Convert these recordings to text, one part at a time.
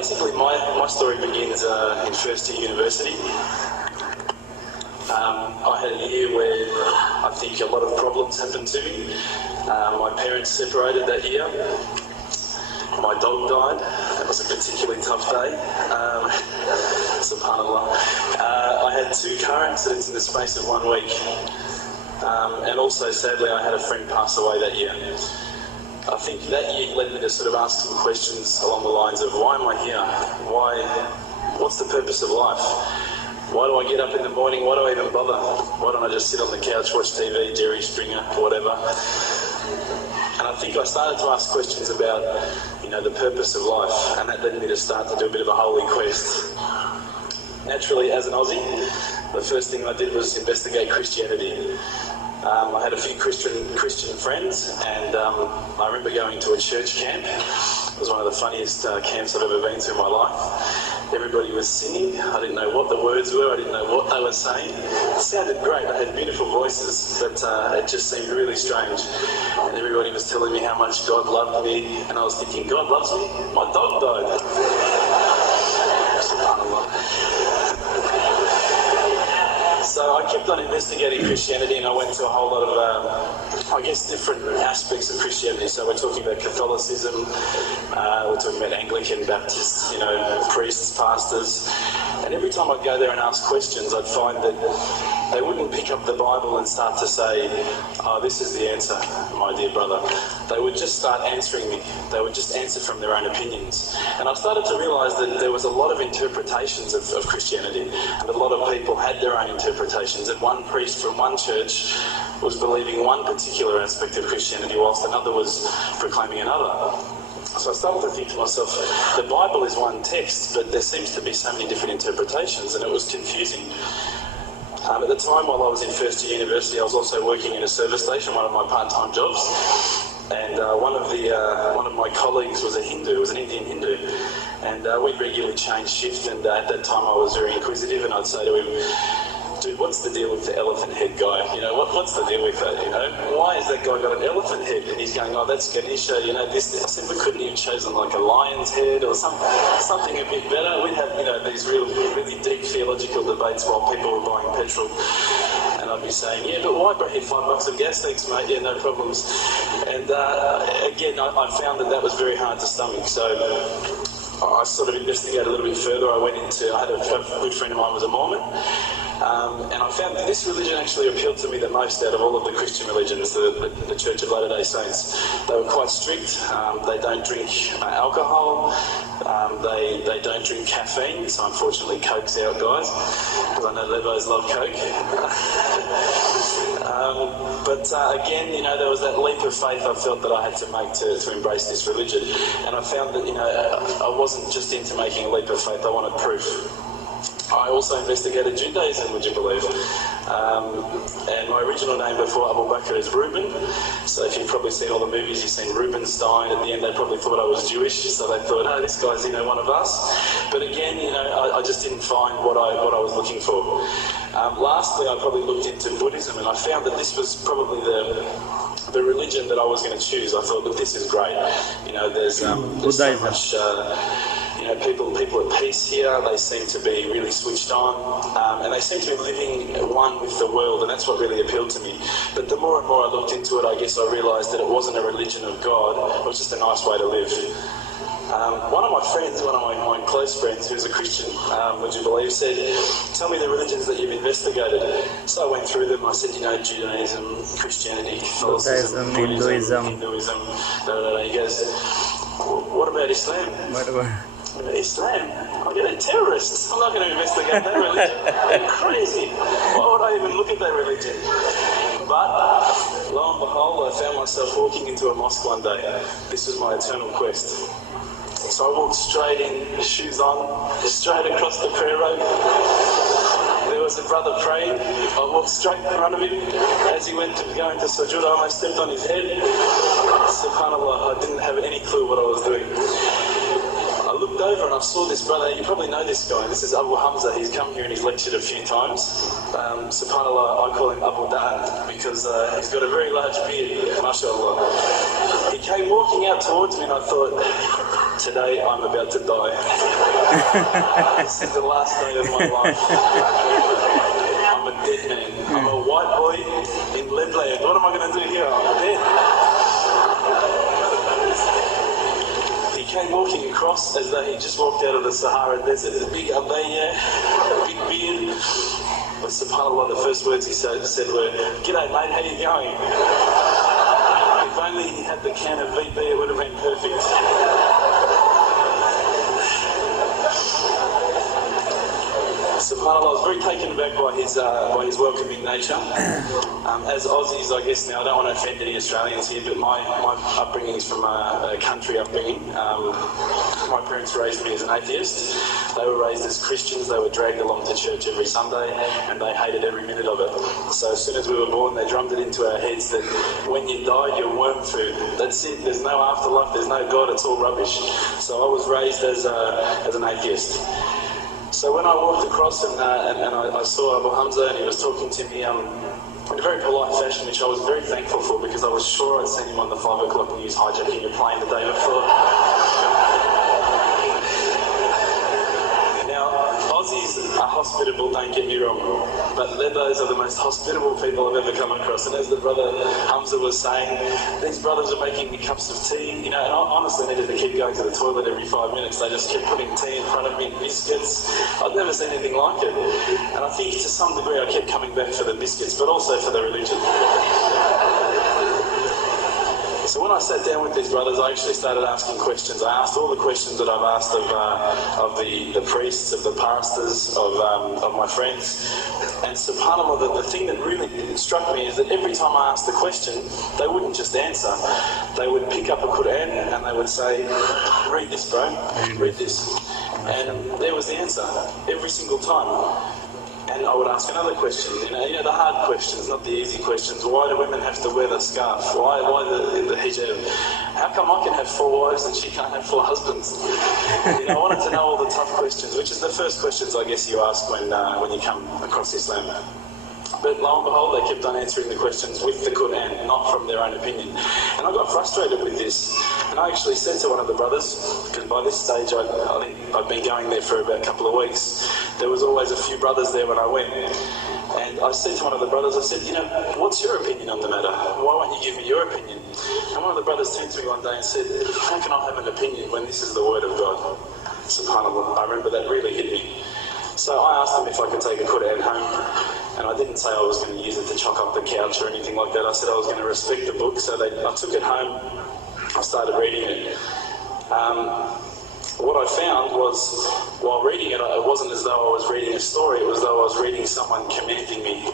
basically, my story begins in first year university. I had a year where I think a lot of problems happened to me. My parents separated that year. My dog died. That was a particularly tough day. Subhanallah. I had 2 car accidents in the space of 1 week. And also, sadly, I had a friend pass away that year. I think that year led me to sort of ask some questions along the lines of, why am I here? What's the purpose of life? Why do I get up in the morning? Why do I even bother? Why don't I just sit on the couch, watch TV, Jerry Springer, whatever? And I think I started to ask questions about, the purpose of life, and that led me to start to do a bit of a holy quest. Naturally, as an Aussie, the first thing I did was investigate Christianity. I had a few Christian friends, and I remember going to a church camp. It was one of the funniest camps I've ever been to in my life. Everybody was singing. I didn't know what the words were. I didn't know what they were saying. It sounded great. They had beautiful voices, but it just seemed really strange. And everybody was telling me how much God loved me, and I was thinking, God loves me? My dog died. So I kept on investigating Christianity, and I went to a whole lot of, different aspects of Christianity. So we're talking about Catholicism, we're talking about Anglican, Baptist, priests, pastors. And every time I'd go there and ask questions, I'd find that they wouldn't pick up the Bible and start to say, oh, this is the answer, my dear brother. They would just start answering me. They would just answer from their own opinions. And I started to realise that there was a lot of interpretations of Christianity, and a lot of people had their own interpretations. And one priest from one church was believing one particular aspect of Christianity, whilst another was proclaiming another. So I started to think to myself, the Bible is one text, but there seems to be so many different interpretations, and it was confusing. At the time, while I was in first year university, I was also working in a service station, one of my part-time jobs. And one of my colleagues was a Hindu, was an Indian Hindu, and we'd regularly change shift. And at that time, I was very inquisitive, and I'd say to him, dude, what's the deal with the elephant head guy? What's the deal with that? Why has that guy got an elephant head? And he's going, oh, that's Ganesha, this. I said, we couldn't have chosen like a lion's head or something a bit better. We'd have, these really deep theological debates while people were buying petrol. And I'd be saying, yeah, but why, bro? $5 of gas, thanks, mate. Yeah, no problems. And again, I found that was very hard to stomach. So I sort of investigated a little bit further. I had a good friend of mine was a Mormon. And I found that this religion actually appealed to me the most out of all of the Christian religions, the Church of Latter-day Saints. They were quite strict. They don't drink alcohol. They don't drink caffeine. So unfortunately, Coke's out, guys, because I know Levos love Coke. But again, there was that leap of faith I felt that I had to make to embrace this religion. And I found that, I wasn't just into making a leap of faith, I wanted proof. I also investigated Judaism, would you believe? And my original name before Abu Bakr is Reuben. So if you've probably seen all the movies, you've seen Reubenstein. At the end, they probably thought I was Jewish, so they thought, oh, this guy's, one of us. But again, I just didn't find what I was looking for. Lastly, I probably looked into Buddhism, and I found that this was probably the religion that I was going to choose. I thought, look, this is great. There's so much... people at peace here. They seem to be really switched on, and they seem to be living one with the world, and that's what really appealed to me. But the more and more I looked into it, I guess I realised that it wasn't a religion of God, it was just a nice way to live. One of my friends, one of my close friends, who's a Christian, would you believe, said, tell me the religions that you've investigated. So I went through them. I said, Judaism, Christianity, Catholicism, Buddhism, Hinduism. He goes, what about Islam? Islam? I'm a terrorist. I'm not going to investigate that religion. I'm crazy. Why would I even look at that religion? But lo and behold, I found myself walking into a mosque one day. This was my eternal quest. So I walked straight in, shoes on, straight across the prayer road. There was a brother praying. I walked straight in front of him. As he went to go into sujood, I almost stepped on his head. Subhanallah, I didn't have any clue what I was doing. I looked over and I saw this brother. You probably know this guy. This is Abu Hamza. He's come here and he's lectured a few times. Subhanallah, I call him Abu Da'an because he's got a very large beard, mashallah. He came came walking out towards me and I thought, today I'm about to die. This is the last day of my life. I'm a dead man. I'm a white boy in Leadland. What am I going to do here? I'm dead. He came walking across as though he just walked out of the Sahara Desert. A big abaya, a big beard. But subhanAllah, the first words he said were, "G'day mate, how you going?" If only he had the can of VB, it would have been perfect. SubhanAllah, I was very taken aback by his welcoming nature. As Aussies, I guess now, I don't want to offend any Australians here, but my upbringing is from a country upbringing. My parents raised me as an atheist. They were raised as Christians. They were dragged along to church every Sunday, and they hated every minute of it. So as soon as we were born, they drummed it into our heads that when you die, you're worm food. That's it. There's no afterlife. There's no God. It's all rubbish. So I was raised as an atheist. So when I walked across and I saw Abu Hamza and he was talking to me in a very polite fashion, which I was very thankful for because I was sure I'd seen him on the 5 o'clock news hijacking a plane the day before. Now, Aussies are hospitable, don't get me wrong, but Lebos are the most hospitable people I've ever come across. And as the brother Hamza was saying, these brothers are making me cups of tea, and I honestly needed to keep going to the toilet every 5 minutes. They just kept putting tea in front of me, biscuits. I'd never seen anything like it. And I think to some degree I kept coming back for the biscuits, but also for the religion. So when I sat down with these brothers, I actually started asking questions. I asked all the questions that I've asked of the priests, of the pastors, of my friends. And subhanAllah, the thing that really struck me is that every time I asked the question, they wouldn't just answer. They would pick up a Quran and they would say, "Read this, bro. Read this." And there was the answer every single time. And I would ask another question, you know, the hard questions, not the easy questions. Why do women have to wear the scarf? Why the hijab? How come I can have 4 wives and she can't have 4 husbands? I wanted to know all the tough questions, which is the first questions I guess you ask when you come across Islam. But lo and behold, they kept on answering the questions with the Quran, not from their own opinion. And I got frustrated with this. And I actually said to one of the brothers, because by this stage I think I'd been going there for about a couple of weeks, there was always a few brothers there when I went. And I said to one of the brothers, I said, what's your opinion on the matter? Why won't you give me your opinion? And one of the brothers turned to me one day and said, how can I have an opinion when this is the word of God? SubhanAllah, I remember that really hit me. So I asked him if I could take a Quran home, and I didn't say I was going to use it to chalk up the couch or anything like that. I said I was going to respect the book, so I took it home, I started reading it. What I found was, while reading it, it wasn't as though I was reading a story, it was as though I was reading someone commanding me,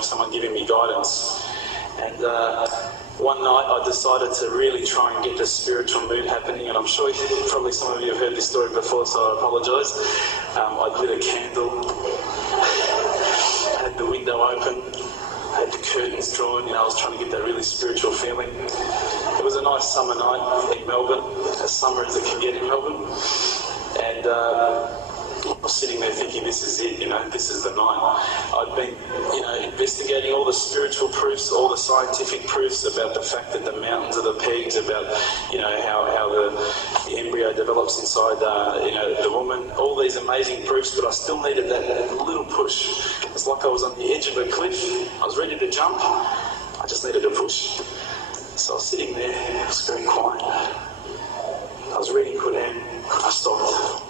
someone giving me guidance. And one night I decided to really try and get the spiritual mood happening, and I'm sure probably some of you have heard this story before, so I apologise. I lit a candle, had the window open, had the curtains drawn, I was trying to get that really spiritual feeling. It was a nice summer night in Melbourne, as summer as it can get in Melbourne, and I was sitting there thinking, this is it, this is the night. I'd been, investigating all the spiritual proofs, all the scientific proofs about the fact that the mountains are the pegs, about, how the embryo develops inside, the woman, all these amazing proofs, but I still needed that little push. It's like I was on the edge of a cliff. I was ready to jump. I just needed a push. So I was sitting there, it was very quiet. I was reading Quran. I stopped.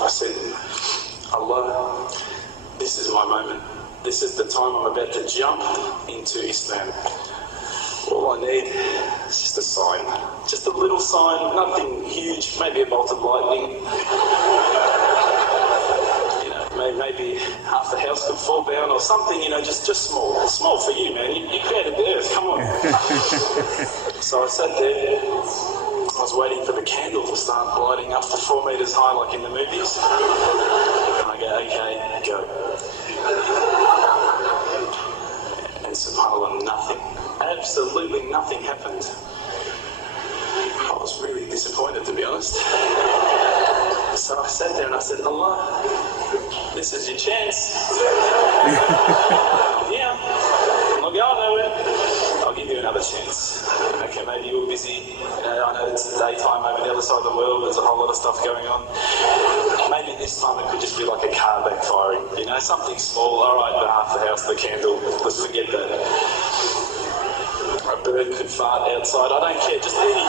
I said, Allah, this is my moment. This is the time I'm about to jump into Islam. All I need is just a sign. Just a little sign, nothing huge, maybe a bolt of lightning. Maybe half the house could fall down or something, just small. Small for you, man. You created the earth, come on. So I sat there. I was waiting for the candle to start lighting up to 4 metres high like in the movies. And I go, okay, go. And subhanAllah, nothing. Absolutely nothing happened. I was really disappointed, to be honest. So I sat there and I said, Allah, this is your chance. Yeah, I'm not going nowhere. I'll give you an another chance. Okay, maybe you're busy. I know it's daytime over the other side of the world. There's a whole lot of stuff going on. Maybe this time it could just be like a car backfiring. Something small. All right, half the house, the candle. Let's forget that. A bird could fart outside. I don't care. Just anything.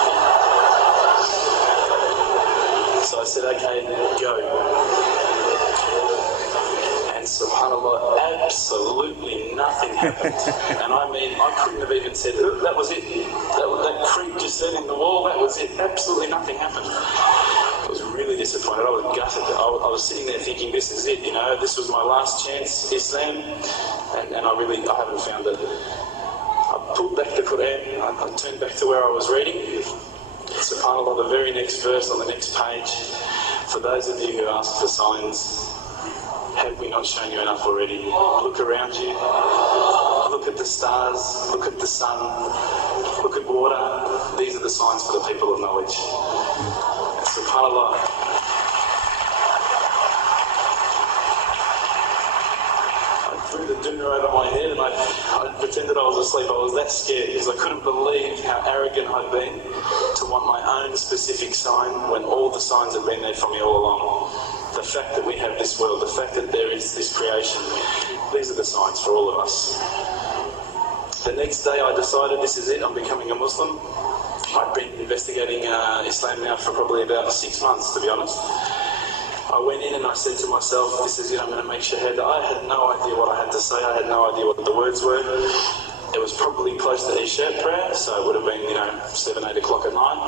So I said, okay, go. And subhanAllah, absolutely nothing happened. And I mean, I couldn't have even said, that was it. That creep just said in the wall, that was it. Absolutely nothing happened. I was really disappointed. I was gutted. I was sitting there thinking, this is it, this was my last chance, Islam, and I haven't found it. I pulled back the Quran, I turned back to where I was reading. SubhanAllah, the very next verse on the next page, for those of you who ask for signs, have we not shown you enough already? Look around you, look at the stars, look at the sun, look at water. These are the signs for the people of knowledge. SubhanAllah. Threw the doona over my head and I pretended I was asleep. I was that scared because I couldn't believe how arrogant I'd been to want my own specific sign when all the signs had been there for me all along. The fact that we have this world, the fact that there is this creation, these are the signs for all of us. The next day I decided this is it, I'm becoming a Muslim. I'd been investigating Islam now for probably about 6 months, to be honest. I went in and I said to myself, this is it, I'm going to make Shahid. I had no idea what I had to say. I had no idea what the words were. It was probably close to Isha prayer, so it would have been, 7, 8 o'clock at night.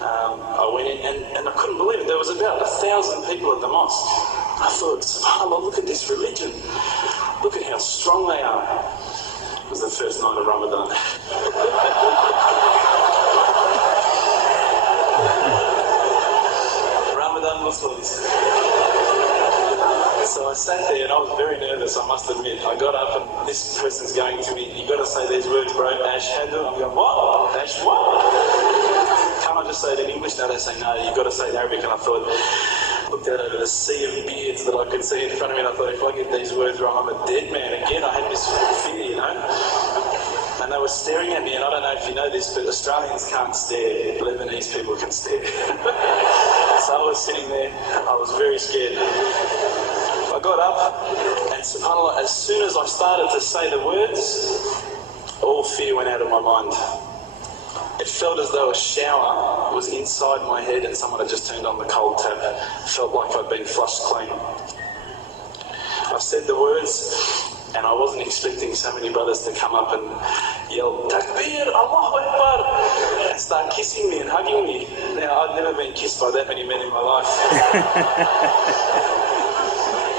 I went in and I couldn't believe it. There was about 1,000 people at the mosque. I thought, subhanAllah, look at this religion. Look at how strong they are. It was the first night of Ramadan. Muslims. So I sat there and I was very nervous, I must admit. I got up and this person's going to me, you got to say these words, bro, Ashhadu. I'm going, what? Ash what? Can't I just say it in English? No, they say, no, you've got to say it in Arabic. And I thought, looked out over the sea of beards that I could see in front of me and I thought, if I get these words wrong, I'm a dead man again. I had this fear, And they were staring at me, and I don't know if you know this, but Australians can't stare. Lebanese people can stare. So I was sitting there, I was very scared. I got up, and subhanAllah, as soon as I started to say the words, all fear went out of my mind. It felt as though a shower was inside my head and someone had just turned on the cold tap. It felt like I'd been flushed clean. I said the words, and I wasn't expecting so many brothers to come up and yell, Takbir, Allahu Akbar, and start kissing me and hugging me. Now, I'd never been kissed by that many men in my life.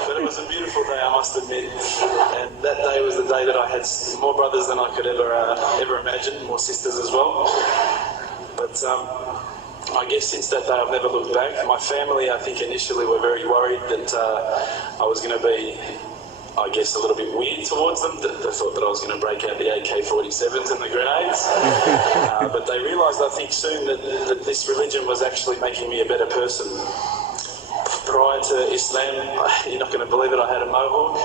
But it was a beautiful day, I must admit. And that day was the day that I had more brothers than I could ever imagine, more sisters as well. But I guess since that day I've never looked back. My family, I think initially were very worried that I was going to be, I guess, a little bit weird towards them. They thought that I was going to break out the AK-47s and the grenades. But they realised, I think, soon that this religion was actually making me a better person. Prior to Islam, you're not going to believe it, I had a mohawk.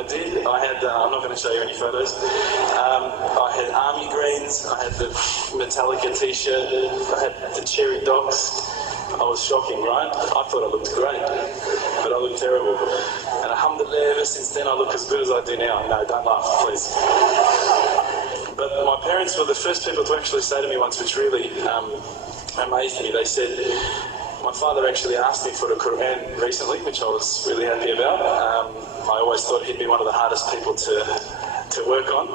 I did. I'm not going to show you any photos. I had army greens, I had the Metallica t-shirt, I had the cherry docks. I was shocking, right? I thought I looked great, but I looked terrible. And alhamdulillah, ever since then I look as good as I do now. No, don't laugh, please. But my parents were the first people to actually say to me once, which really amazed me. They said, my father actually asked me for the Quran recently, which I was really happy about. I always thought he'd be one of the hardest people to work on.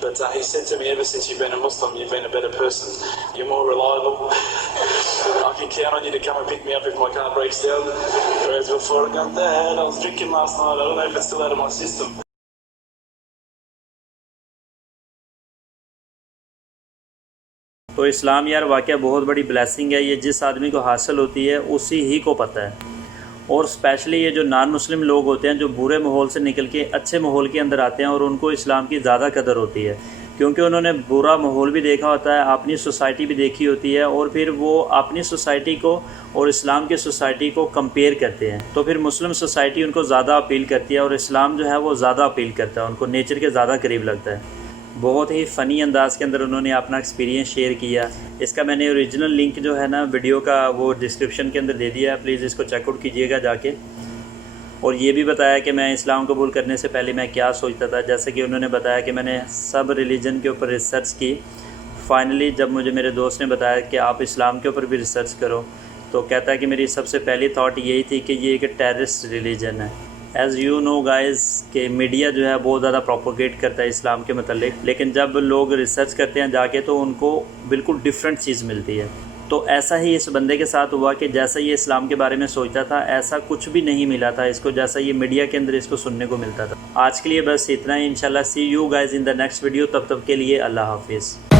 But he said to me, ever since you've been a Muslim, you've been a better person. You're more reliable. I can count on you to come and pick me up if my car breaks down. Whereas before I got that, I was drinking last night. I don't know if it's still out of my system. तो इस्लाम यार वाक़ई बहुत बड़ी blessing है। ये जिस आदमी को हासिल होती है उसी ही को पता है। और स्पेशली ये जो नॉन मुस्लिम लोग होते हैं, जो बुरे माहौल से निकल के अच्छे माहौल के अंदर आते हैं, और उनको इस्लाम की ज़्यादा कदर होती है, क्योंकि उन्होंने बुरा माहौल भी देखा होता है, अपनी सोसाइटी भी देखी होती है, और फिर वो अपनी सोसाइटी को और इस्लाम की सोसाइटी को कंपेयर करते हैं। तो फिर मुस्लिम सोसाइटी उनको ज़्यादा अपील करती है और इस्लाम जो है वो ज़्यादा अपील करता है, उनको नेचर के ज़्यादा करीब लगता है। बहुत ही फ़नी अंदाज़ के अंदर उन्होंने अपना एक्सपीरियंस शेयर किया। इसका मैंने ओरिजिनल लिंक जो है ना वीडियो का वो डिस्क्रिप्शन के अंदर दे दिया है, प्लीज़ इसको चेकआउट कीजिएगा जाके। और ये भी बताया कि मैं इस्लाम कबूल करने से पहले मैं क्या सोचता था, जैसे कि उन्होंने बताया कि मैंने सब रिलीजन के ऊपर रिसर्च की। फाइनली जब मुझे मेरे दोस्त ने बताया कि आप इस्लाम के ऊपर भी रिसर्च करो, तो कहता है कि मेरी सबसे पहली थॉट यही थी कि ये एक टेररिस्ट रिलीजन है। एज़ यू नो गाइज़ कि मीडिया जो है बहुत ज़्यादा प्रोपोगेट करता है इस्लाम के मतलब, लेकिन जब लोग रिसर्च करते हैं जाके तो उनको बिल्कुल डिफरेंट चीज़ मिलती है। तो ऐसा ही इस बंदे के साथ हुआ कि जैसा ये इस्लाम के बारे में सोचता था ऐसा कुछ भी नहीं मिला था इसको, जैसा ये मीडिया के अंदर इसको सुनने को मिलता था। आज के लिए बस इतना ही। इंशाल्लाह see you guys in the next video. तब तक के लिए अल्लाह हाफिज़।